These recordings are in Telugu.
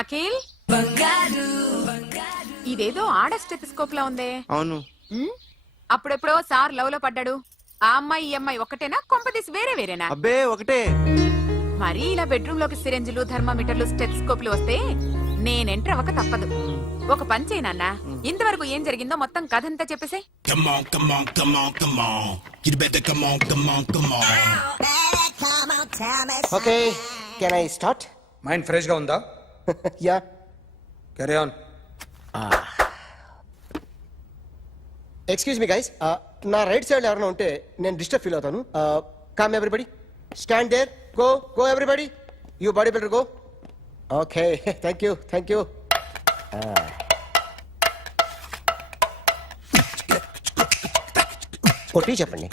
అఖిల్ ఇదేదో ఆడ స్టెథోస్కోప్ లా ఉందే. అవును. అప్పుడెప్పుడో సార్ లవ్ లో పడ్డాడు. ఆ అమ్మాయి ఈ అమ్మాయి ఒకటేనా, కొంపదీసి వేరే వేరేనా? అబ్బే ఒకటే. మరీ ఇలా బెడ్రూమ్ లోకి సిరెంజులు, థర్మామీటర్లు, స్టెథోస్కోప్లు వస్తే నేను ఎంటర్ అవ్వక తప్పదు. ఒక పని చేయి నాన్న, ఇంతవరకు ఏం జరిగిందో మొత్తం కథంతా చెప్పేసే. Okay, can I start? Mind fresh గా ఉందా? Yeah, carry on. Excuse me guys, నా రైట్ సైడ్ ఎవరైనా ఉంటే నేను డిస్టర్బ్ ఫీల్ అవుతాను. Come everybody, stand there, go go everybody, you body builder go. Okay, thank you thank you. కొట్టి చెప్పండి,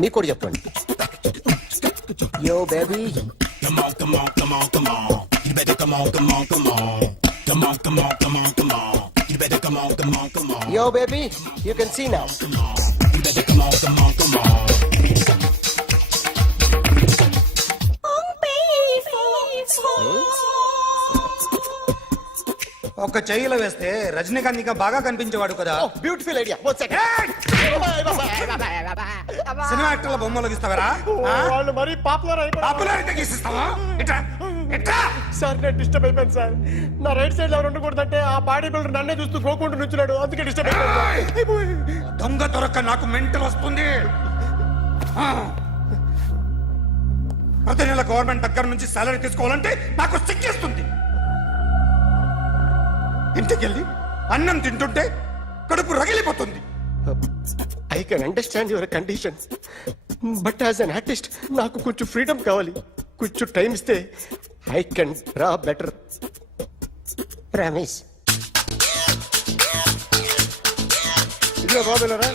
మీకు కూడా చెప్పండి. Yo baby, yo baby, you can see now. ఒక చెయ్యిలో వేస్తే రజనీకాంత్ ఇంకా బాగా కనిపించేవాడు కదా. Beautiful idea. సినిమా యాక్టర్ల బొమ్మలు గీస్తావరా? వాళ్ళు మరీ పాపులర్ పాపులారిటీ గీసిస్తావా? ఇట్రా ఇట్రా. సార్ నేను డిస్టర్బ్ అయిపోయాను సార్. నా రైట్ సైడ్ ఎవరు ఉండకూడదంటే ఆ బాడీ బిల్డర్ నన్నే చూస్తూ గోకుంటూ నుంచున్నాడు, అందుకే డిస్టర్బ్ అయిపోయాను. దొంగ దొరక్క నాకు మెంటల్ వస్తుంది. ప్రతి నెల గవర్నమెంట్ దగ్గర నుంచి సాలరీ తీసుకోవాలంటే నాకు సిగ్గేస్తుంది. ఇంటికెళ్ళి అన్నం తింటుంటే కడుపు రగిలిపోతుంది. I can understand your conditions, but as an artist నాకు కొంచెం ఫ్రీడమ్ కావాలి. కొంచెం టైం ఇస్తే I can draw better. Promise. ఇదిగో బాబులరా,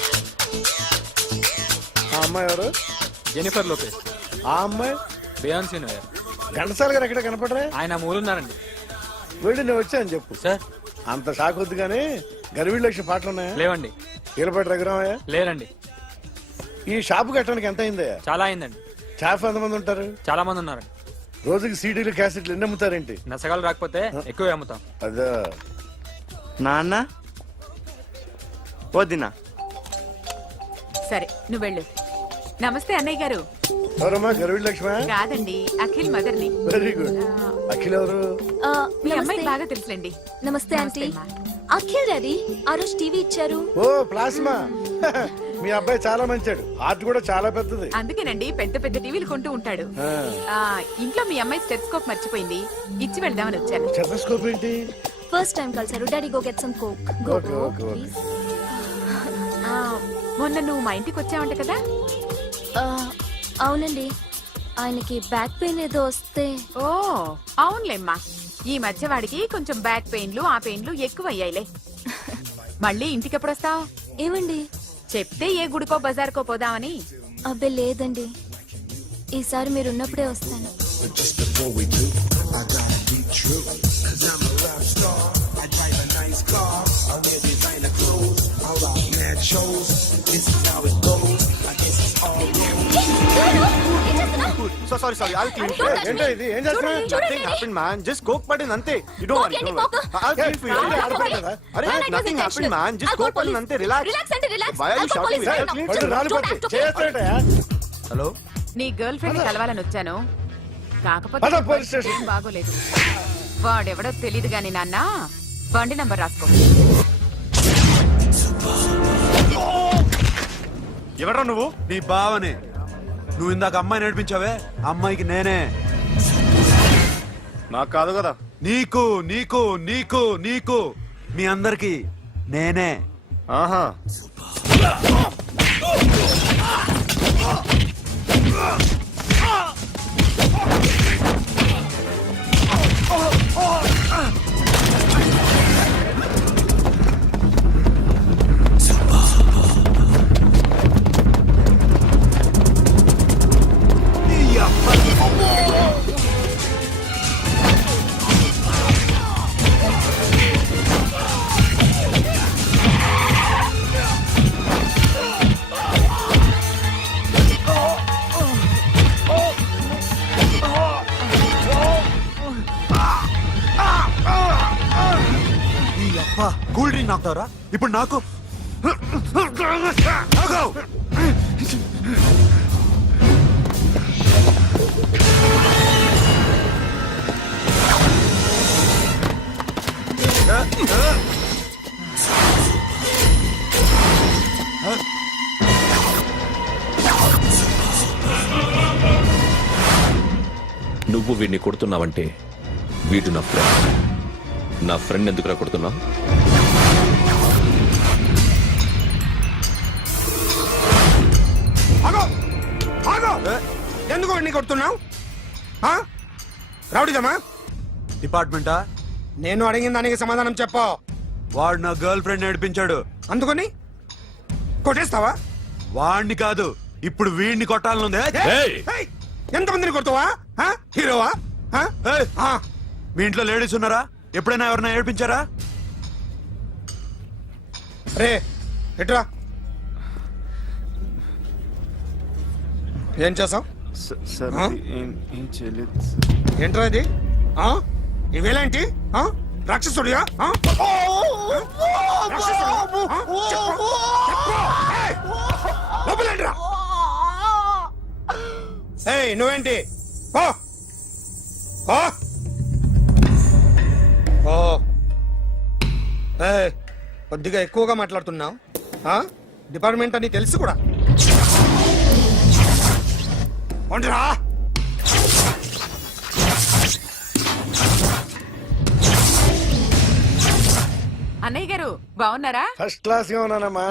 ఆ అమ్మాయి ఎవరు? Jennifer Lopez. ఆ అమ్మాయి బియాన్సీ నోయర్. ఘంటసాల గారు ఎక్కడ కనపడరా? ఆయన మూలున్నారండి. వెళ్ళి నేను వచ్చాను చెప్పు. సార్ అంత షాక్ వద్దు కానీ గర్వీళ్ళ లక్ష పాటలు ఉన్నాయా? లేవండి. కీలపాటి రఘురామయ్య లేరండి. ఈ షాపు కట్టడానికి ఎంత అయిందయ్యా? చాలా అయిందండి. స్టాఫ్ ఎంతమంది ఉంటారు? చాలా మంది ఉన్నారండి. రోజుకి సీడీలు క్యాసెట్లు ఎన్ని అమ్ముతారేంటి? నసగాలు రాకపోతే ఎక్కువ అమ్ముతాం. అదా నాన్న వదినా. సరే నువ్వు వెళ్ళు. నమస్తే అన్నయ్య గారు. ఎవరమ్మా? గర్వీళ్ళ లక్ష్మ? కాదండి, అఖిల్ మదర్ ని. Very good. అఖిల్ ఎవరు? మీ అమ్మాయి బాగా తెలుసులేండి. నమస్తే ఆంటీ. అఖిల్ డాడీ ఆ రోజు టీవీ ఇచ్చారు. ఓ ప్లాస్మా. మీ అబ్బాయి చాలా మంచాడు, హార్ట్ కూడా చాలా పెద్దది. అందుకేనండి పెద్ద పెద్ద టీవీలు కొంటూ ఉంటాడు. ఇంట్లో మీ అమ్మాయి స్టెథోస్కోప్ మర్చిపోయింది, ఇచ్చి వెళ్దామని వచ్చాను. స్టెథోస్కోప్ ఏంటి? ఫస్ట్ టైం కలిసారు. Daddy go get some coke. Go Okay, go okay, okay. Please. మొన్న నువ్వు మా ఇంటికి వచ్చావంట కదా? అవునండి, ఆయనకి బ్యాక్ పెయిన్ ఏదో వస్తే. ఓ అవునులేమ్మా, ఈ మధ్య వాడికి కొంచెం బ్యాక్ పెయిన్లు ఆ పెయిన్లు ఎక్కువ అయ్యాయిలే. మళ్ళీ ఇంటికి ఎప్పుడు వస్తావు? ఏమండి? చెప్తే ఏ గుడికో బజార్కో పోదామని. అబ్బే లేదండి, ఈసారి మీరు ఉన్నప్పుడే వస్తాను. Sorry, I'll clean it. ఏంటో ఇది? ఏం చేస్తున్నా? Nothing happened, man. Just coke పడింది అంతే. You don't worry. I'll clean for you. అరే nothing happened, man. Just coke పడింది అంతే. Relax. Why are you shouting me? వాళ్ళు రాలిపోతే చేస్తాడయా? హలో, నీ గర్ల్ ఫ్రెండ్ కలవాలని వచ్చాను, కాకపోతే పద, పోలీస్ స్టేషన్. ఏం బాగోలేదు. వాడెవడో తెలీదు గాని నాన్న, బండి నంబర్ రాసుకో. ఎవడ్రా నువ్వు? నీ బావనే. నువ్వు ఇందాక అమ్మాయి నడిపించావే, అమ్మాయికి నేనే. నాకు కాదు కదా. నీకు నీకు నీకు నీకు మీ అందరికి నేనే. ఆహా, అబ్బా, కూల్ డ్రింక్ నాకుతావరా ఇప్పుడు నాకు ఆగు! నువ్వు వీడిని కొడుతున్నావంటే వీడు నా ఫ్రెండ్. నా ఫ్రెండ్ ఎందుకురా కొడుతున్నావు? ఆగో ఆగో ఎందుకు వాడిని కొడుతున్నావు రౌడీదమ్మా? డిపార్ట్మెంటా? నేను అడిగిన దానికి సమాధానం చెప్పు. వాడు నా గర్ల్ ఫ్రెండ్ నేర్పించాడు. అందుకని కొట్టేస్తావా? వాడిని కాదు, ఇప్పుడు వీడిని కొట్టాలనుంది. ఏయ్! ఏయ్! ఎంతమందిని కొడతావా? హీరోవా? ఏయ్! ఆ, మీ ఇంట్లో లేడీస్ ఉన్నారా? ఎప్పుడైనా ఎవరైనా ఏడిపించారా? రే ఎట్రా ఏం చేసావు? సార్ ఆ? ఏం చేయలేదు. ఏంట్రా ఇది? ఇవేలాంటి రాక్షసుడియా? రాక్షసుడియా? చెప్పు, చెప్పు. ఏయ్! లోపలేంట్రా? ఏయ్ నువ్వేంటి? ఓ ఓ ఓ ఏయ్, కొద్దిగా ఎక్కువగా మాట్లాడుతున్నావు. డిపార్ట్మెంట్ అని తెలుసు కూడా. ఒంటరా అన్నయ్య గారు బాగున్నారా? ఫస్ట్ క్లాస్ గా ఉన్నానమ్మా.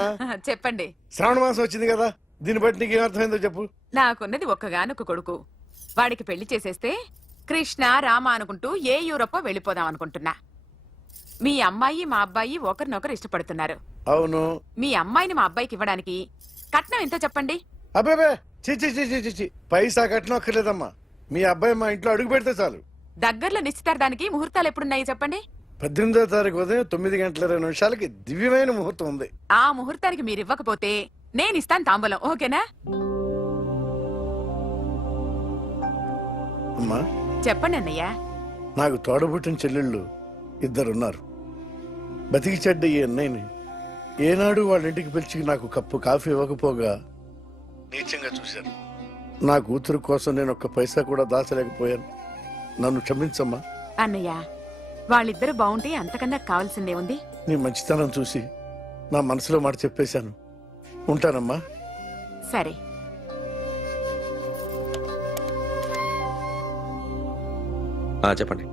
చెప్పండి. శ్రావణ మాసం వచ్చింది కదా, దీన్ని బట్టి నీకు ఏమర్థమైందో చెప్పు. నాకున్నది ఒక్కగానొక్క కొడుకు. వాడికి పెళ్లి చేసేస్తే కృష్ణ రామ అనుకుంటూ ఏ యూరోపో వెళ్ళిపోదాం అనుకుంటున్నా. మీ అమ్మాయి మా అబ్బాయి ఒకరినొకరు ఇష్టపడుతున్నారు. అవును. మీ అమ్మాయిని మా అబ్బాయికి ఇవ్వడానికి కట్నం ఎంతో చెప్పండి. అబ్బాబే చిచి చిచి చిచి పైసా కట్నం అక్కర్లేదమ్మా. మీ అబ్బాయి మా ఇంట్లో అడుగు పెడితే చాలు. దగ్గరలో నిశ్చితార్థానికి ముహూర్తాలు ఎప్పుడున్నాయి చెప్పండి. 18వ తారీఖు ఉదయం 9:20 దివ్యమైన ముహూర్తం ఉంది. ఆ ముహూర్తానికి మీరు ఇవ్వకపోతే నేను ఇస్తాను తాంబూలం. ఓకేనా? అమ్మా, చెప్పండి అన్నయ్య. నాకు తోడబుట్టిన చెల్లెళ్ళు ఇద్దరున్నారు. బతికి చెడ్డ ఈ అన్నయ్యని ఏనాడు వాళ్ళ ఇంటికి పిలిచి నాకు కప్పు కాఫీ ఇవ్వకపోగా నీచంగా చూశారు. నా కూతురు కోసం నేను ఒక్క పైసా కూడా దాచలేకపోయాను. నన్ను క్షమించమ్మా. అన్నయ్య, వాళ్ళిద్దరు బాగుంటే అంతకన్నా కావాల్సిందే ఉంది. నీ మంచితనం చూసి నా మనసులో మాట చెప్పేశాను. ఉంటానమ్మా. సరే. చెప్పండి.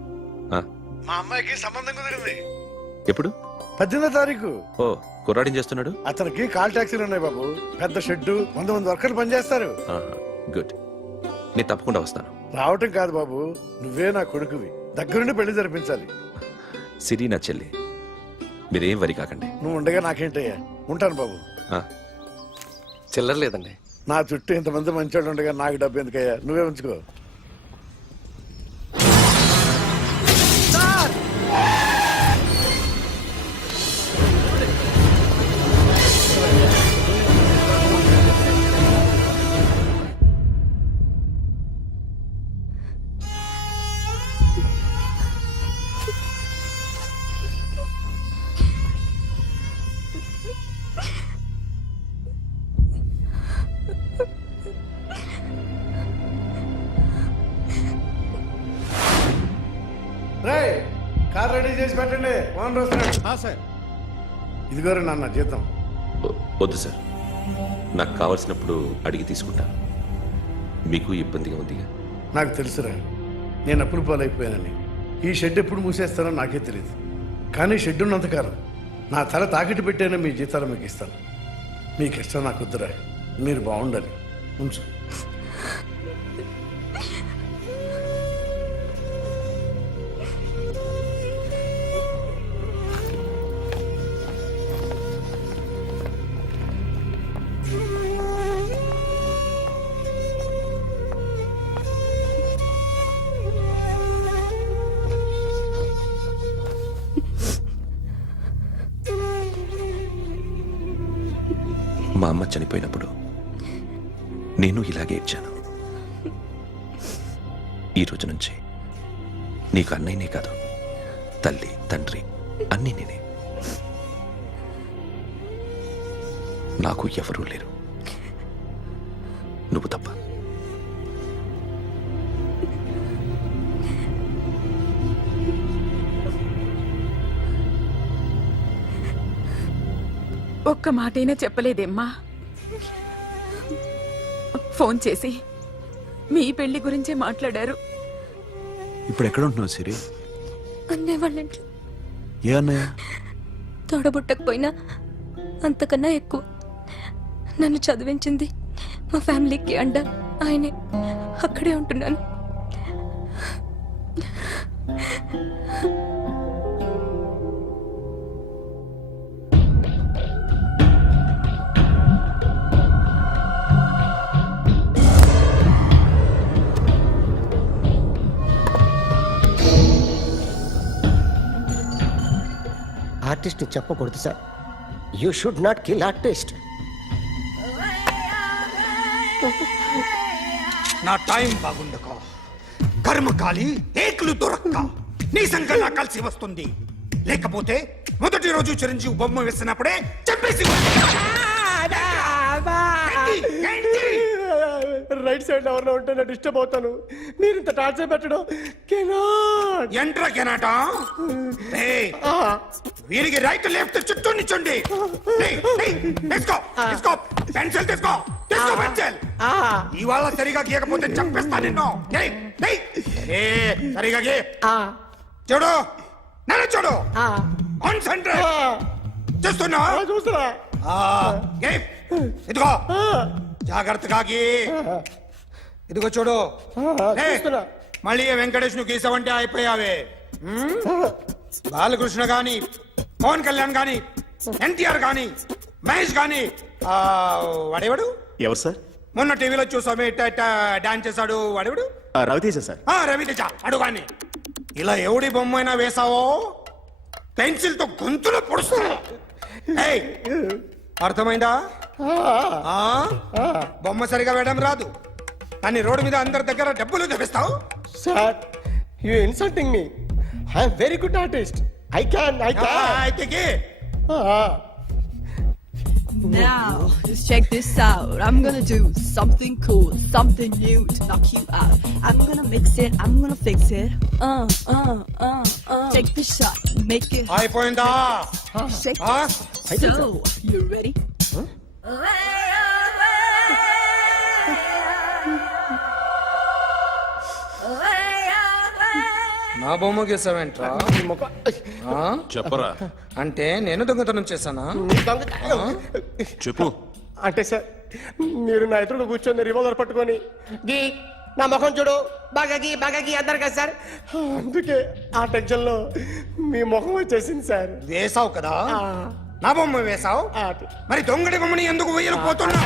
మా అమ్మాయికి సంబంధం కుదిరింది. ఎప్పుడు? 18వ తారీఖు. ఓ, కుర్రాడేం చేస్తున్నాడు? అతనికి కాల్ టాక్సీలు ఉన్నాయి బాబు. పెద్ద షెడ్డు, 100 వర్కర్లు పనిచేస్తారు. గుడ్. నేను తప్పకుండా వస్తాను. రావటం కాదు బాబు, నువ్వే నా కొడుకువి. దగ్గరుండి పెళ్లి జరిపించాలి. సిరి నా చెల్లి, మీరేం వరి కాకండి. నువ్వు ఉండగా నాకేంటయ్యా. ఉంటాను బాబు. చిల్లర లేదండి. నా చుట్టూ ఇంతమంది మంచోళ్ళు ఉండగా నాకు డబ్బు ఎందుకయ్యా? నువ్వే ఉంచుకో. కార్ రెడీ చేసి పెట్టండి. ఓనర్ వస్తున్నాడు. సార్, ఇదిగోరు నాన్న జీతం. వద్దు సార్, నాకు కావలసినప్పుడు అడిగి తీసుకుంటాను. మీకు ఇబ్బందిగా ఉందిగా? నాకు తెలుసురా, నేను అప్పులు పాలైపోయానని. ఈ షెడ్ ఎప్పుడు మూసేస్తానో నాకే తెలియదు. కానీ షెడ్ ఉన్నంతకాలం నా తల తాకిట్టు పెట్టైనా మీ జీతాలు మీకు ఇస్తాను. మీకు ఇష్టం నాకు వద్దురా. మీరు బాగుండాలి. ఉంచు. మా అమ్మ చనిపోయినప్పుడు నేను ఇలాగే ఇచ్చాను. ఈ రోజు నుంచి నీకు అన్నయ్యనే కాదు, తల్లి తండ్రి అన్నీ నేనే. నాకు ఎవరూ లేరు, నువ్వు తప్ప. ఒక్క మాటైనా చెప్పలేదేమ్మా? ఫోన్ చేసి మీ పెళ్లి గురించే మాట్లాడారు. ఇప్పుడు ఎక్కడ ఉంటున్నావు సిరి? అన్నయ్య వాళ్ళ ఇంట్లో. ఏ అన్నయ్య? తోడబుట్టకపోయినా అంతకన్నా ఎక్కువ నన్ను చదివించింది మా ఫ్యామిలీకి అండ ఆయనే. అక్కడే ఉంటున్నాను. ఆర్టిస్ట్ చెప్పకూడదు sir. You should not kill artist. నా టైం బాగుండకో, కర్మకాలి ఏకులు దొరక్క నీ సంకల్లా కలిసి వస్తుంది. లేకపోతే మొదటి రోజు చిరంజీవి బొమ్మ వేసినప్పుడే చెప్పేసి రైట్ సైడ్ ఎవరిలో ఉంటే నేను డిస్టర్బ్ అవుతాను. మీరు ఇంత టార్చర్ పెట్టడం ఎంట్రా కెనాట. వీరికి రైట్ లెఫ్ట్ చుట్టూ నిచ్చండి. తీసుకో తీసుకో పెన్సిల్, తీసుకో తీసుకో పెన్సిల్. ఇవాళ సరిగా గీయకపోతే చంపేస్తా నిన్ను. సరిగా గీ. చూడు నన్ను చూడు. కాన్సంట్రేట్ చూస్తున్నా. చూస్తున్నా. ఇదిగో జాగ్రత్తగా గీ. ఇదిగో చూడు. మళ్ళీ వెంకటేష్ ను గీసావంటే అయిపోయావే. బాలకృష్ణ గాని, పవన్ కళ్యాణ్ గాని, ఎన్టీఆర్ గాని, మహేష్ గాని, వాడేవాడు ఎవరు సార్? మొన్న టీవీలో చూసామే డాన్స్ చేశాడు వాడేవాడు? రవితేజ సార్. రవితేజ అడుగాని. ఇలా ఎవడి బొమ్మ అయినా వేసావో పెన్సిల్ తో గొంతులో పొడుస్తా. అర్థమైందా? బొమ్మ సరిగా వేయడం రాదు కానీ రోడ్డు మీద అందరి దగ్గర డబ్బులు తెప్పిస్తావు. Sir, you insulting me. I am very good artist. I can. అయితే గీ. Now, just check this out. I'm gonna do something cool, something new to knock you out. I'm gonna mix it, I'm gonna fix it. Take the shot, make it. అయిపోయిందా? Shake it. So, you ready? నా బొమ్మ గీసావేంట్రా? చెప్పరా. అంటే నేను దొంగతనం చేశానా? చెప్పు. అంటే సార్, మీరు నా ఎదురుగా కూర్చొని రివాల్వర్ పట్టుకొని గీ నా ముఖం చూడు బాగా గీ అన్నారు కదా సార్. అందుకే ఆ టెన్షన్ లో మీ ముఖం వచ్చేసింది సార్. వేసావు కదా, నా బొమ్మ వేసావు. మరి దొంగడి బొమ్మని ఎందుకు వేయలేకపోతున్నా?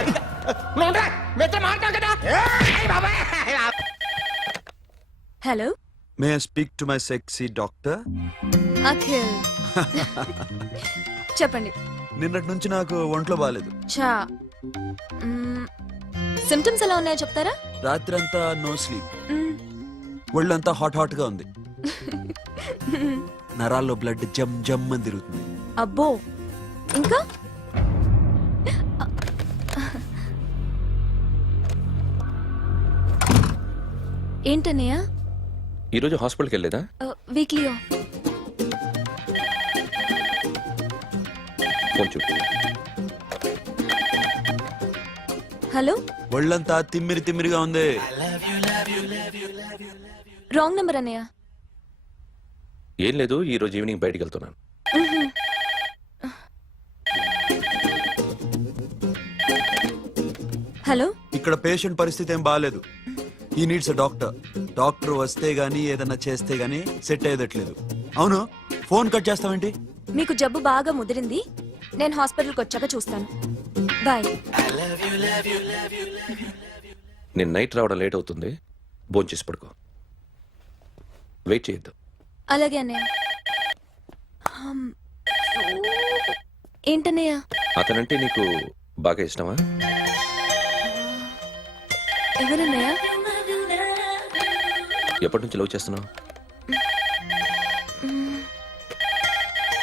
Hello, may I speak to my sexy doctor? Akhil. చెప్పండి. నిన్నటి నుంచి నాకు ఒంట్లో బాగాలేదు. చా, సిమ్టమ్స్ ఎలా ఉన్నాయో చెప్తారా? రాత్రి అంతా నో స్లీప్, ఒళ్ళంతా హాట్ గా ఉంది, నరాల్లో బ్లడ్ జమ్ జమ్ అని తిరుగుతుంది. అబ్బో, ఇంకా? ఏంటన్నయ్య? ఈరోజు హాస్పిటల్కి వెళ్ళేదా? Weekly off. ఫోన్ చూడు. హలో, ఒళ్ళంతా తిమ్మిరిగా ఉంది. రాంగ్ నెంబర్ అన్నయ్య. ఏం లేదు, ఈ రోజు ఈవినింగ్ బయటికి వెళ్తున్నాను. హలో, ఇక్కడ పేషెంట్ పరిస్థితి ఏం బాగాలేదు. ఈ నీడ్స్ డాక్టర్. డాక్టర్ వస్తే గానీ ఏదన్నా చేస్తే గానీ సెట్ అయ్యేదట్లేదు. అవును, ఫోన్ కట్ చేస్తావేంటి? మీకు జబ్బు బాగా ముదిరింది, నేను హాస్పిటల్కి వచ్చాక చూస్తాను. బాయ్. నేను నైట్ రావడం లేట్ అవుతుంది, భోంచేసి పడుకో. వెయిట్ చేయొద్దు. అలాగే అన్నయ్య. ఏంటన్నయ్య? అతనంటే నీకు బాగా ఇష్టమా? ఎవరన్నయ్య? ఎప్పటి నుంచి లవ్ చేస్తున్నావు?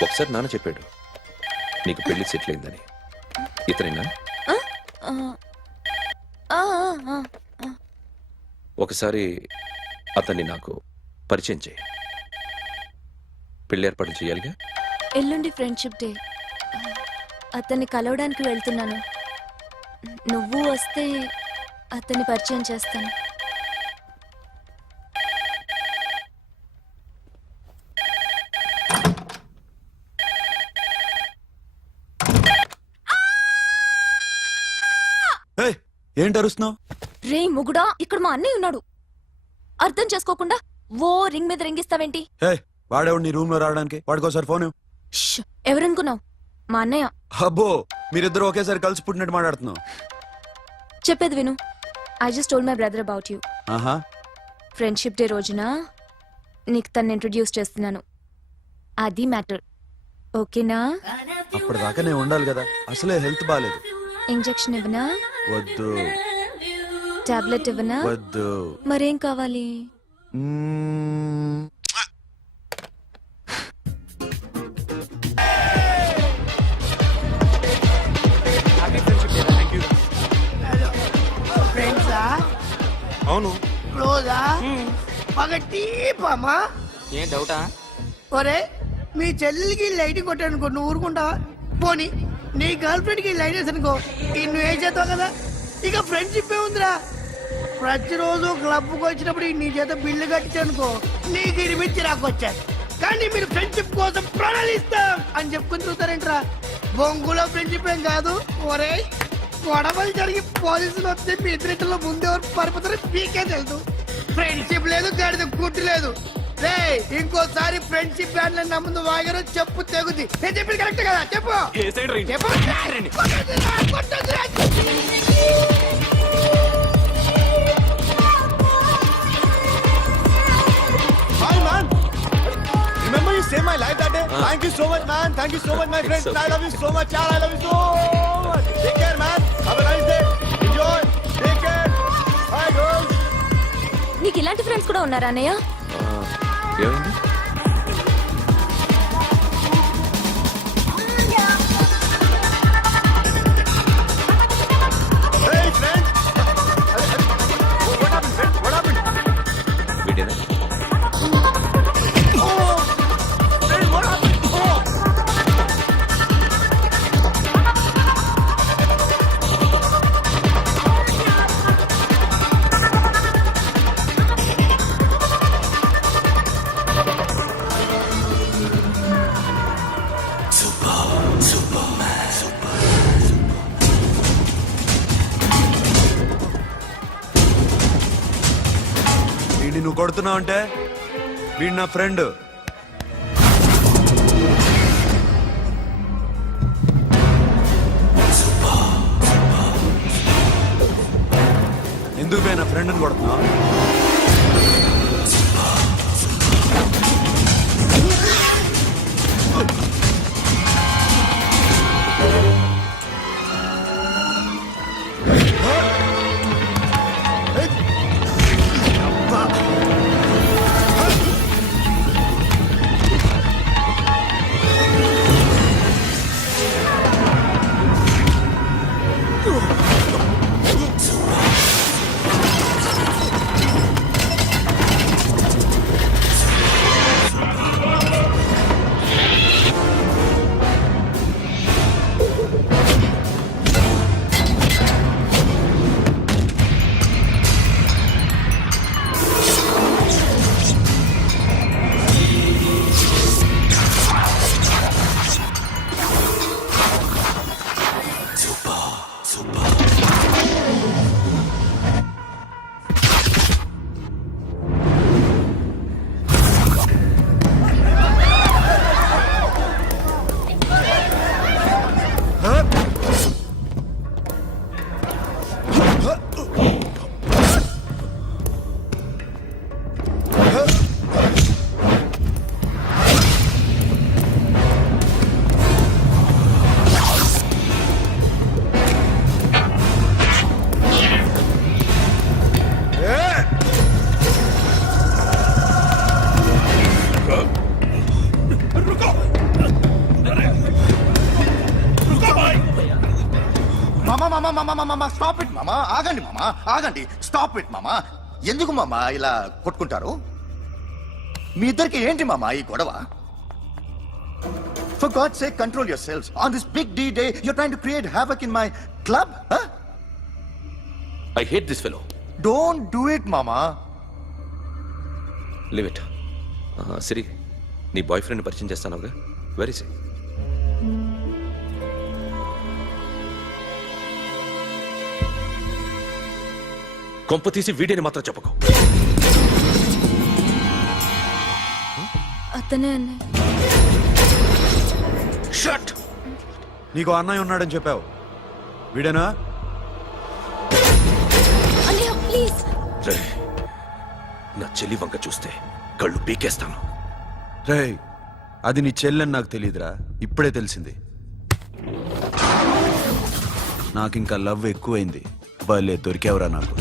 ఒకసారి నాన్న చెప్పాడు, నీకు పెళ్లి సెటిల్ అయిందని. ఇతనేనా? ఒకసారి అతన్ని నాకు పరిచయం చేయి. పెళ్లి ఏర్పాటు చేయాలిగా. ఎల్లుండి ఫ్రెండ్షిప్ డే. అతన్ని కలవడానికి వెళ్తున్నాను. నువ్వు వస్తే అతన్ని పరిచయం చేస్తాను. ఏయ్, ఏంటి అరుస్తున్నావు? రే ముగుడా, ఇక్కడ మా అన్నయ్య ఉన్నాడు. అర్థం చేసుకోకుండా ఓ రింగ్ మీద రింగిస్తావేంటి? వాడేవాడు నీ రూమ్ లో రావడానికి? వాడికోసారి ఫోన్ ఇవ్వు. ష్, ఎవరనుకున్నావు? మా అన్నయ్య. అబ్బో, మీరిద్దరు ఒకేసారి కలిసి పుట్టినట్టు మాట్లాడుతున్నావు. చెప్పేది విను. I just told my brother about you. ఆహా, ఫ్రెండ్షిప్ డే రోజున నీకు తను ఇంట్రొడ్యూస్ చేస్తున్నాను. అది మ్యాటర్. ఓకేనా? అప్పటిదాకా నేను ఉండాలి కదా. అసలే హెల్త్ బాగాలేదు. ఇంజెక్షన్ ఇవ్వనా? వద్దు. టాబ్లెట్ ఇవ్వనా? వద్దు. మరేం కావాలి? మ్మ్. ఫ్రెండ్సా? అవును. క్లోజా? బాగా డీపమ్మా? ఏం డౌటా? ఒరే, మీ చెల్లెలికి లైటింగ్ కొట్టానుకో, నువ్వు ఊరుకుంటావా? పోనీ నీ గర్ల్ ఫ్రెండ్ కి లైట్ వేసి అనుకో, నువ్వు ఏం చేస్తావు కదా. ఇక ఫ్రెండ్షిప్ ఏ ఉందిరా. ప్రతిరోజు క్లబ్కి వచ్చినప్పుడు నీ చేత బిల్లు కట్టించనుకో, నీకు ఇరిమిచ్చి రాకొచ్చాను. కానీ మీరు ఫ్రెండ్షిప్ కోసం ప్రణాళిస్తాం అని చెప్పుకుని చూస్తారేంట్రా? బొంగులో ఫ్రెండ్షిప్ ఏం కాదు. ఒరే, గొడవలు జరిగి పోలీసులు వస్తే మీ ఇద్దరిలో ముందెవరు పరిపోతారో మీకే తెలుసు. ఫ్రెండ్షిప్ లేదు, గడిద గుడ్డు లేదు. రే, ఇంకోసారి ఫ్రెండ్షిప్ బ్యాండ్ నా ముందు వాగారో చెప్పు తెగుద్ది. నేను చెప్పింది కరెక్ట్ కదా? చెప్పు చెప్పు. కొట్టొద్దురా. Hi man. Remember you saved my life that day? Thank you so much, man. Thank you so much, my friend. I love you so much, yaar. I love you so much. Take care, man. Have a nice day. Enjoy. Take care. Bye, girls. నీకు ఇలాంటి ఫ్రెండ్స్ కూడా ఉన్నారా అన్నయ్య? ఏమైంది? Hey, friend. What happened, friend? What happened? వీడేనా? Oh, friend, what happened? Oh. వీడిని నువ్వు కొడుతున్నావు అంటే వీడు నా ఫ్రెండ్. ఎందుకు పోయి నా ఫ్రెండ్ని కొడుతున్నావు? మామా స్టాప్ ఇట్ మామా, ఆగండి మామా, ఆగండి, స్టాప్ ఇట్ మామా. ఎందుకు మామా ఇలా కొట్టుకుంటారు? మీ ఇద్దరికి ఏంటి మామా ఈ గొడవ? For God's sake, control yourselves. On this big D day, you're trying to create havoc in my club? Huh? I hate this fellow. Don't do it, mama. Leave it. Siri, నీ బాయ్ ఫ్రెండ్ పరిచయం చేస్తానుగా. వెరీ సే. కొంప తీసి వీడియోని మాత్రం చెప్పకు. అతనే అన్నయ్య. షట్. నీకు అన్నయ్య ఉన్నాడని చెప్పావు, వీడేనా? అన్నయ్య ప్లీజ్. రే, నా చెల్లి వంక చూస్తే కళ్ళు పీకేస్తాను. రేయ్, అది నీ చెల్లెని నాకు తెలియదురా, ఇప్పుడే తెలిసింది. నాకింకా లవ్ ఎక్కువైంది. భలే దొరికావురా నాకు.